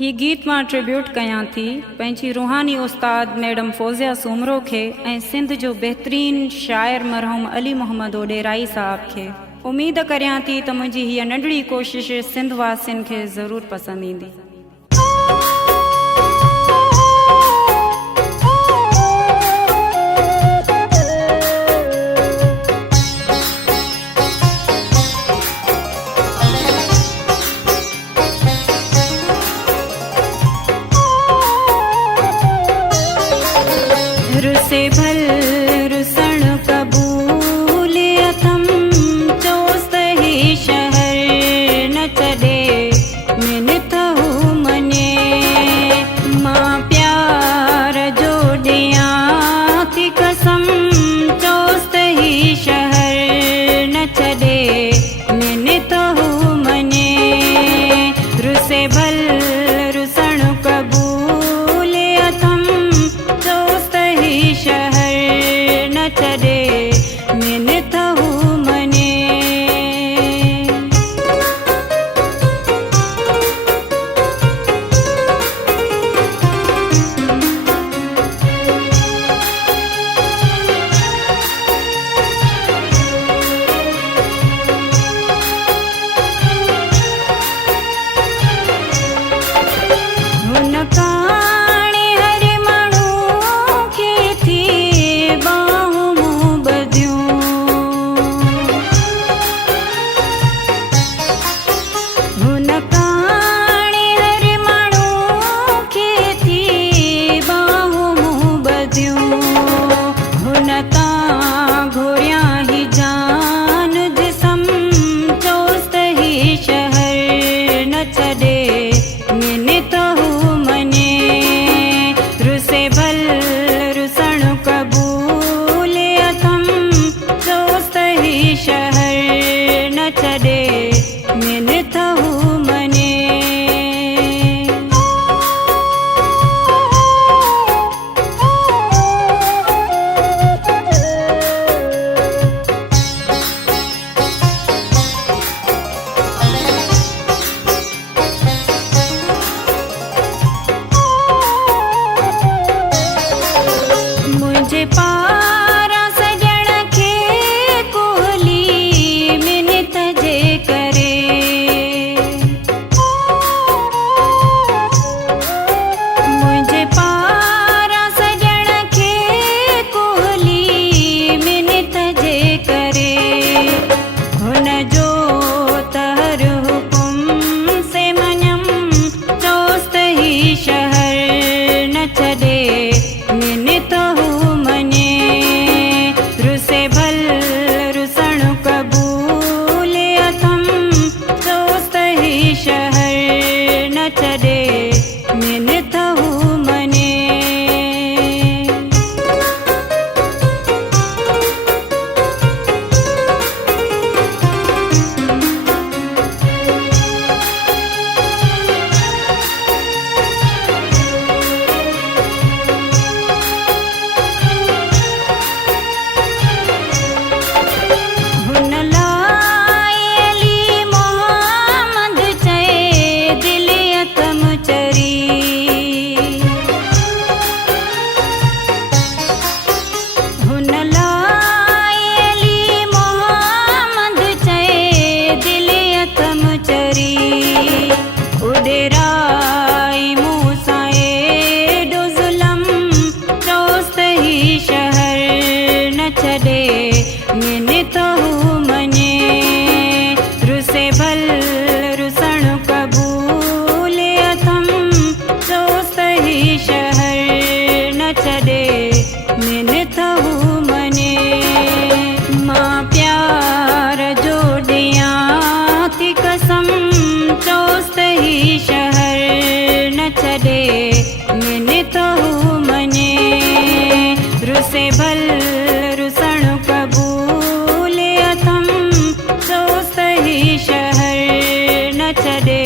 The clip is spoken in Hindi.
ही गीत मां ट्रिब्यूट कयां थी पंहिंजी रूहानी उस्ताद मैडम फौजिया सूमरो खे ऐं सिंध जो बहितरीन शाइर मरहूम अली मोहम्मद ओडेराई साहब खे। उम्मीद करियां थी त मुंहिंजी हीअ नंढड़ी कोशिश सिंध वासियुनि खे ज़रूरु पसंदि ईंदी। रुसे भल रुसण कबूल अथम चोस्त ही शहर न छॾे मिनत हू मने मां प्यार जो ॾियां थी कसम चोस्त ही शहर न छॾे मिनत हू मने रुसे भल रुसण कबूल अथम चोस्त ही शहर न छॾे मिनत हू मने। हुन काणे हर माण्हू खे थी बाहूं मूं ॿधियूं हुन काणे हर माण्हू खे थी बाहूं मूं ॿधियूं हुन तां घुरियां ही जान जिसम चोस्त ही शहर न छॾे मिनत हू मने रुसे भल रुसण कबूल अथम चोस्त ही शहर न छॾे मिनत हू मने। मुंहिंजे पारां सॼण खे कोहली मिनत जे करे मुंहिंजे पारां सॼण खे कोहली मिनत जे करे हुन जो त हर हुकुम से मञम चोस्त ही शहर न छॾे मिनत हू मने रुसे भल रुसण कबूल अथम चोस्त ही शहर न छॾे मिनत हू मने। हुन लाइ अली मोहम्मद चए दिल अथम चरी हुन लाइ अली मोहम्मद चए दिल अथम चरी उडेराई मूं सां एॾो ज़ुल्म चोस्त ही शहर न छॾे मिनत हू मने रुसे भल रुसण कबूल अथम चोस्त ही शहर न छॾे मिनत हू मने मां प्यार जो ॾियां थी कसम चोस्त ही शहर न छॾे मिनत हू मने रुसे भल रुसण कबूल अथम चोस्त ही शहर न छॾे